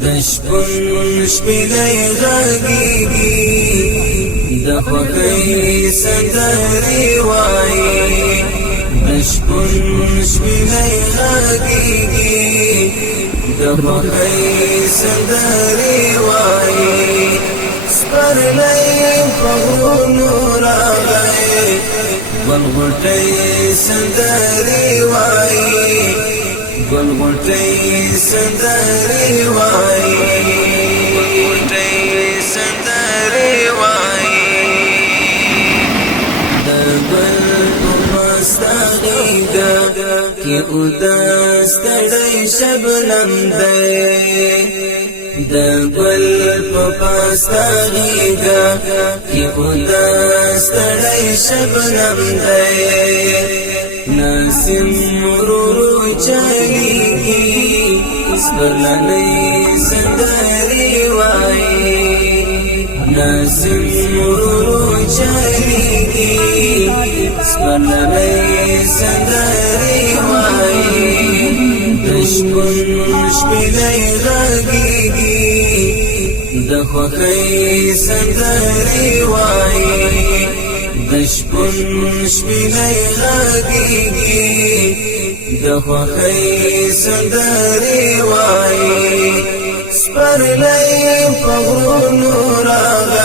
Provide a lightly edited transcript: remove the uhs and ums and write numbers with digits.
دشپن شپیلی غاگیگی دخوکی سندری وائی دشپن شپیلی غاگیگی دخوکی سندری وائی سپرلی پغرونو راغی گلغٹی سندری وائی گلغٹی سندری وائی گلغٹی سندری وائی دگل مستغیگا کی ادستڑی شبنم دے دگل پاستغیگا کی ادستڑی شبنم دے ناسم مرورو چلیگی سپرلنی سندری وائی ناسم مرورو چلیگی سپرلنی سندری وائی دشپن شپیلی غاگیگی دخوکی سندری وائی دشپن شپیلی غاگیگی دخوکی سندری وائی سپرلی پغرونو راغی